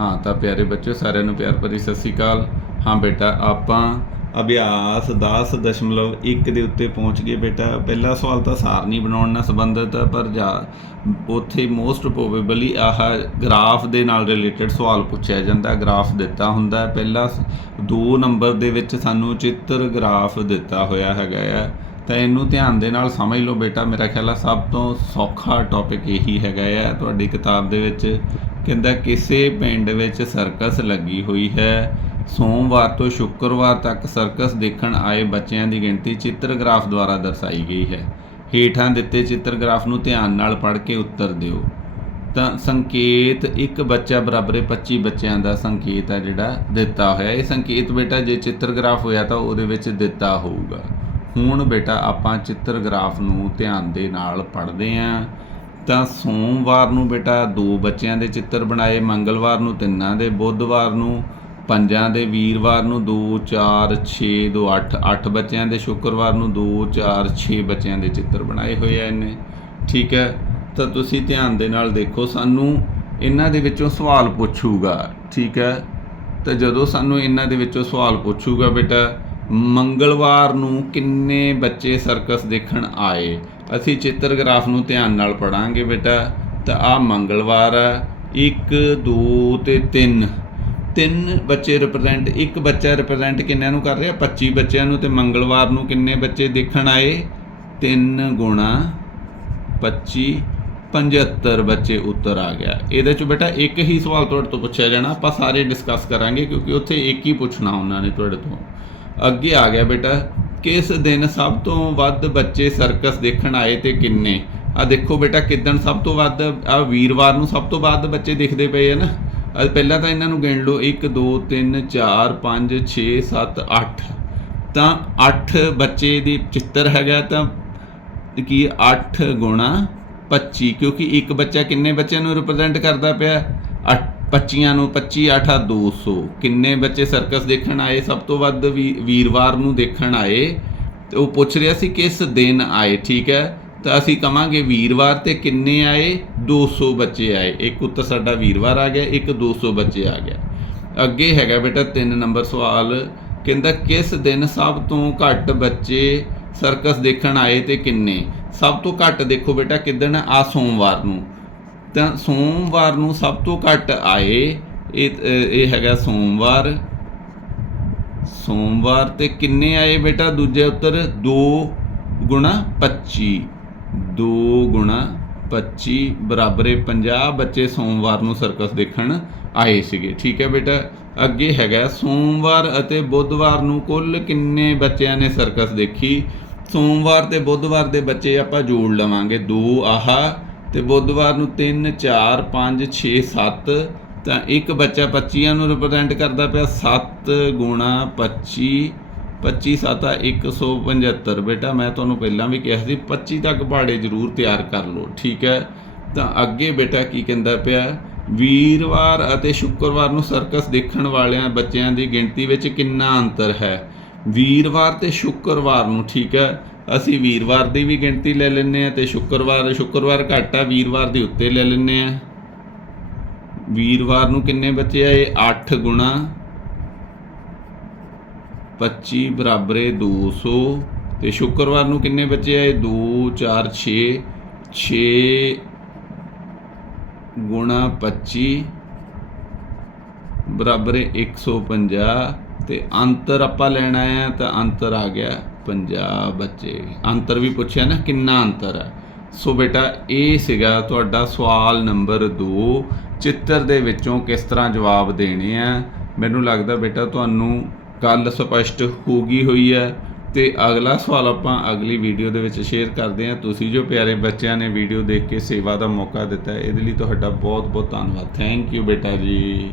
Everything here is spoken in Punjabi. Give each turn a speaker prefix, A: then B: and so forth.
A: ਹਾਂ, ਤਾਂ ਪਿਆਰੇ ਬੱਚਿਓ, ਸਾਰਿਆਂ ਨੂੰ ਪਿਆਰ ਭਰੀ ਸਤਿ ਸ੍ਰੀ ਅਕਾਲ। ਹਾਂ ਬੇਟਾ, ਆਪਾਂ ਅਭਿਆਸ 10.1 ਦੇ ਉੱਤੇ ਪਹੁੰਚ ਗਏ ਬੇਟਾ। ਪਹਿਲਾ ਸਵਾਲ ਤਾਂ ਸਾਰਨੀ ਬਣਾਉਣ ਨਾਲ ਸੰਬੰਧਿਤ ਹੈ ਪਰ ਜਾ ਉੱਥੇ ਮੋਸਟ ਪ੍ਰੋਬੇਬਲੀ ਆਹ ਗ੍ਰਾਫ ਦੇ ਨਾਲ ਰਿਲੇਟਡ ਸਵਾਲ ਪੁੱਛਿਆ ਜਾਂਦਾ ਗ੍ਰਾਫ ਦਿੱਤਾ ਹੁੰਦਾ। ਹੈ। ਪਹਿਲਾ 2 ਨੰਬਰ ਦੇ ਵਿੱਚ ਸਾਨੂੰ ਚਿੱਤਰ ਗ੍ਰਾਫ ਦਿੱਤਾ ਹੋਇਆ ਹੈਗਾ ਆ। ਤਾਂ ਇਹਨੂੰ ਧਿਆਨ ਦੇ ਨਾਲ ਸਮਝ ਲਓ ਬੇਟਾ, ਮੇਰਾ ਖਿਆਲ ਆ ਸਭ ਤੋਂ ਸੌਖਾ ਟੌਪਿਕ ਇਹੀ ਹੈਗਾ ਆ। ਤੁਹਾਡੀ ਕਿਤਾਬ ਦੇ ਵਿੱਚ ਕਹਿੰਦਾ ਕਿਸੇ ਪਿੰਡ ਵਿੱਚ ਸਰਕਸ ਲੱਗੀ ਹੋਈ ਹੈ। ਸੋਮਵਾਰ ਤੋਂ ਸ਼ੁੱਕਰਵਾਰ ਤੱਕ ਸਰਕਸ ਦੇਖਣ ਆਏ ਬੱਚਿਆਂ ਦੀ ਗਿਣਤੀ ਚਿੱਤਰਗ੍ਰਾਫ ਦੁਆਰਾ ਦਰਸਾਈ ਗਈ ਹੈ। ਹੇਠਾਂ ਦਿੱਤੇ ਚਿੱਤਰਗ੍ਰਾਫ ਨੂੰ ਧਿਆਨ ਨਾਲ ਪੜ੍ਹ ਕੇ ਉੱਤਰ ਦਿਓ। ਤਾਂ ਸੰਕੇਤ, ਇੱਕ ਬੱਚਾ ਬਰਾਬਰੇ 25 ਬੱਚਿਆਂ ਦਾ ਸੰਕੇਤ ਹੈ ਜਿਹੜਾ ਦਿੱਤਾ ਹੋਇਆ। ਇਹ ਸੰਕੇਤ ਬੇਟਾ ਜੇ ਚਿੱਤਰਗ੍ਰਾਫ ਹੋਇਆ ਤਾਂ ਉਹਦੇ ਵਿੱਚ ਦਿੱਤਾ ਹੋਊਗਾ। ਹੁਣ ਬੇਟਾ ਆਪਾਂ ਚਿੱਤਰਗ੍ਰਾਫ ਨੂੰ ਧਿਆਨ ਦੇ ਨਾਲ ਪੜ੍ਹਦੇ ਆਂ ਤਾਂ ਸੋਮਵਾਰ ਨੂੰ ਬੇਟਾ, ਦੋ ਬੱਚਿਆਂ ਦੇ ਚਿੱਤਰ ਬਣਾਏ, ਮੰਗਲਵਾਰ ਨੂੰ ਤਿੰਨਾਂ ਦੇ, ਬੁੱਧਵਾਰ ਨੂੰ ਪੰਜਾਂ ਦੇ, ਵੀਰਵਾਰ ਨੂੰ 2 4 6 2 8 8 ਬੱਚਿਆਂ ਦੇ, ਸ਼ੁੱਕਰਵਾਰ ਨੂੰ 2 4 6 ਬੱਚਿਆਂ ਦੇ ਚਿੱਤਰ ਬਣਾਏ ਹੋਏ ਆ ਇਹਨੇ ਠੀਕ ਹੈ? ਤਾਂ ਤੁਸੀਂ ਧਿਆਨ ਦੇ ਨਾਲ ਦੇਖੋ, ਸਾਨੂੰ ਇਹਨਾਂ ਦੇ ਵਿੱਚੋਂ ਸਵਾਲ ਪੁੱਛੂਗਾ। ਠੀਕ ਹੈ? ਤਾਂ ਜਦੋਂ ਸਾਨੂੰ ਇਹਨਾਂ ਦੇ ਵਿੱਚੋਂ ਸਵਾਲ ਪੁੱਛੂਗਾ ਬੇਟਾ ਮੰਗਲਵਾਰ ਨੂੰ ਕਿੰਨੇ ਬੱਚੇ ਸਰਕਸ ਦੇਖਣ ਆਏ? ਅਸੀਂ ਚਿੱਤਰਗ੍ਰਾਫ ਨੂੰ ਧਿਆਨ ਨਾਲ ਪੜਾਂਗੇ ਬੇਟਾ। ਤਾਂ ਆ ਮੰਗਲਵਾਰ ਆ। 1 2 ਤੇ 3 ਤਿੰਨ ਬੱਚੇ ਰਿਪਰੈਜ਼ੈਂਟ ਇੱਕ ਬੱਚਾ ਰਿਪਰੈਜ਼ੈਂਟ ਕਿੰਨਿਆਂ ਨੂੰ ਕਰ ਰਿਹਾ? 25 ਬੱਚਿਆਂ ਨੂੰ। ਤੇ ਮੰਗਲਵਾਰ ਨੂੰ ਕਿੰਨੇ ਬੱਚੇ ਦੇਖਣ ਆਏ? 3 ਗੁਣਾ 25 75 ਬੱਚੇ ਉੱਤਰ ਆ ਗਿਆ। ਇਹਦੇ ਚ ਬੇਟਾ ਇੱਕ ਹੀ ਸਵਾਲ ਤੁਹਾਡੇ ਤੋਂ ਪੁੱਛਿਆ ਜਾਣਾ। ਆਪਾਂ ਸਾਰੇ ਡਿਸਕਸ ਕਰਾਂਗੇ ਕਿਉਂਕਿ ਉੱਥੇ ਇੱਕ ਹੀ ਪੁੱਛਣਾ ਉਹਨਾਂ ਨੇ ਤੁਹਾਡੇ ਤੋਂ। ਅੱਗੇ ਆ ਗਿਆ ਬੇਟਾ, ਕਿਸ ਦਿਨ ਸਭ ਤੋਂ ਵੱਧ ਬੱਚੇ ਸਰਕਸ ਦੇਖਣ ਆਏ ਤੇ ਕਿੰਨੇ? ਆ ਦੇਖੋ ਬੇਟਾ ਕਿਦਣ ਸਭ ਤੋਂ ਵੱਧ ਆ ਵੀਰਵਾਰ ਨੂੰ ਸਭ ਤੋਂ ਵੱਧ ਬੱਚੇ ਦਿਖਦੇ ਪਏ ਆ ਨਾ? ਪਹਿਲਾਂ ਤਾਂ ਇਹਨਾਂ ਨੂੰ ਗਿਣ ਲਓ 1 2 3 4 5 6 7 8 ਤਾਂ 8 ਬੱਚੇ ਦੀ ਚਿੱਤਰ ਹੈਗਾ ਤਾਂ ਕੀ 8 ਗੁਣਾ 25 ਕਿਉਂਕਿ ਇੱਕ ਬੱਚਾ ਕਿੰਨੇ ਬੱਚਿਆਂ ਨੂੰ ਰਿਪਰੈਜ਼ੈਂਟ ਕਰਦਾ ਪਿਆ? 25 ਨੂੰ 25 8 200 ਕਿੰਨੇ ਬੱਚੇ ਸਰਕਸ ਦੇਖਣ ਆਏ? ਸਭ ਤੋਂ ਵੱਧ ਵੀ- ਵੀਰਵਾਰ ਨੂੰ ਦੇਖਣ ਆਏ। ਤੇ ਉਹ ਪੁੱਛ ਰਿਹਾ ਸੀ ਕਿਸ ਦਿਨ ਆਏ, ਠੀਕ ਹੈ? ਤਾਂ ਅਸੀਂ ਕਵਾਂਗੇ ਵੀਰਵਾਰ ਤੇ ਕਿੰਨੇ ਆਏ? 200 ਬੱਚੇ ਆਏ। ਇੱਕ ਉੱਤਰ ਸਾਡਾ ਵੀਰਵਾਰ ਆ ਗਿਆ, ਇੱਕ 200 ਬੱਚੇ ਆ ਗਿਆ। ਅੱਗੇ ਹੈਗਾ ਬੇਟਾ 3 ਨੰਬਰ ਸਵਾਲ, ਕਹਿੰਦਾ ਕਿਸ ਦਿਨ ਸਭ ਤੋਂ ਘੱਟ ਬੱਚੇ ਸਰਕਸ ਦੇਖਣ ਆਏ ਤੇ ਕਿੰਨੇ? ਸਭ ਤੋਂ ਘੱਟ ਦੇਖੋ ਬੇਟਾ ਕਿਦਣ? ਆ ਸੋਮਵਾਰ ਨੂੰ। ਤਾਂ ਸੋਮਵਾਰ ਨੂੰ ਸਭ ਤੋਂ ਘੱਟ ਆਏ, ਇਹ ਇਹ ਹੈਗਾ ਸੋਮਵਾਰ। ਸੋਮਵਾਰ ਤੇ ਕਿੰਨੇ ਆਏ ਬੇਟਾ? ਦੂਜੇ ਉੱਤਰ 2 ਗੁਣਾ 25 2 ਗੁਣਾ 25 ਬਰਾਬਰ 50 ਬੱਚੇ ਸੋਮਵਾਰ ਨੂੰ ਸਰਕਸ ਦੇਖਣ ਆਏ ਸੀਗੇ। ਠੀਕ ਹੈ ਬੇਟਾ? ਅੱਗੇ ਹੈਗਾ ਸੋਮਵਾਰ ਅਤੇ ਬੁੱਧਵਾਰ ਨੂੰ ਕੁੱਲ ਕਿੰਨੇ ਬੱਚਿਆਂ ਨੇ ਸਰਕਸ ਦੇਖੀ? ਸੋਮਵਾਰ ਤੇ ਬੁੱਧਵਾਰ ਦੇ ਬੱਚੇ ਆਪਾਂ ਜੋੜ ਲਵਾਂਗੇ। 2 ਆਹਾ ਤੇ ਬੁੱਧਵਾਰ ਨੂੰ 3 4 5 6 7 ਤਾਂ ਇੱਕ ਬੱਚਾ 25 ਨੂੰ ਰਿਪਰੈਜ਼ੈਂਟ ਕਰਦਾ ਪਿਆ 7 ਗੁਣਾ 25 25 7 175 ਬੇਟਾ, ਮੈਂ ਤੁਹਾਨੂੰ ਪਹਿਲਾਂ ਵੀ ਕਿਹਾ ਸੀ 25 ਤੱਕ ਪਹਾੜੇ ਜ਼ਰੂਰ ਤਿਆਰ ਕਰ ਲਓ, ਠੀਕ ਹੈ? ਤਾਂ ਅੱਗੇ ਬੇਟਾ ਕੀ ਕਹਿੰਦਾ ਪਿਆ, ਵੀਰਵਾਰ ਅਤੇ ਸ਼ੁੱਕਰਵਾਰ ਨੂੰ ਸਰਕਸ ਦੇਖਣ ਵਾਲਿਆਂ ਬੱਚਿਆਂ ਦੀ ਗਿਣਤੀ ਵਿੱਚ ਕਿੰਨਾ ਅੰਤਰ ਹੈ? ਵੀਰਵਾਰ ਤੇ ਸ਼ੁੱਕਰਵਾਰ ਨੂੰ, ਠੀਕ ਹੈ? ਅਸੀਂ ਵੀਰਵਾਰ ਦੀ ਵੀ ਗਿਣਤੀ ਲੈ ਲੈਂਦੇ ਆ ਤੇ ਸ਼ੁੱਕਰਵਾਰ ਸ਼ੁੱਕਰਵਾਰ ਘੱਟ ਆ, ਵੀਰਵਾਰ ਦੇ ਉੱਤੇ ਲੈ ਲੈਂਦੇ ਆ ਵੀਰਵਾਰ ਨੂੰ ਕਿੰਨੇ ਬੱਚੇ ਆਏ 8 ਗੁਣਾ 25 ਬਰਾਬਰੇ 200 ਤੇ ਸ਼ੁੱਕਰਵਾਰ ਨੂੰ ਕਿੰਨੇ ਬੱਚੇ ਆਏ 2 4 6 6 ਗੁਣਾ 25 ਬਰਾਬਰੇ 150 ਤੇ ਅੰਤਰ ਆਪਾਂ ਲੈਣਾ ਆ ਤਾਂ ਅੰਤਰ ਆ ਗਿਆ 50 ਬੱਚੇ। ਅੰਤਰ ਵੀ ਪੁੱਛਿਆ ਨਾ, ਕਿੰਨਾ ਅੰਤਰ ਹੈ? ਸੋ ਬੇਟਾ, ਇਹ ਸੀਗਾ ਤੁਹਾਡਾ ਸਵਾਲ ਨੰਬਰ 2 ਚਿੱਤਰ ਦੇ ਵਿੱਚੋਂ ਕਿਸ ਤਰ੍ਹਾਂ ਜਵਾਬ ਦੇਣੇ ਆ? ਮੈਨੂੰ ਲੱਗਦਾ ਬੇਟਾ ਤੁਹਾਨੂੰ ਗੱਲ ਸਪਸ਼ਟ ਹੋ ਗਈ ਹੋਈ ਹੈ। ਤੇ ਅਗਲਾ ਸਵਾਲ ਆਪਾਂ ਅਗਲੀ ਵੀਡੀਓ ਦੇ ਵਿੱਚ ਸ਼ੇਅਰ ਕਰਦੇ ਹਾਂ। ਤੁਸੀਂ ਜੋ ਪਿਆਰੇ ਬੱਚਿਆਂ ਨੇ ਵੀਡੀਓ ਦੇਖ ਕੇ ਸੇਵਾ ਦਾ ਮੌਕਾ ਦਿੱਤਾ, ਇਹਦੇ ਲਈ ਤੁਹਾਡਾ ਬਹੁਤ ਬਹੁਤ ਧੰਨਵਾਦ। ਥੈਂਕ ਯੂ ਬੇਟਾ ਜੀ।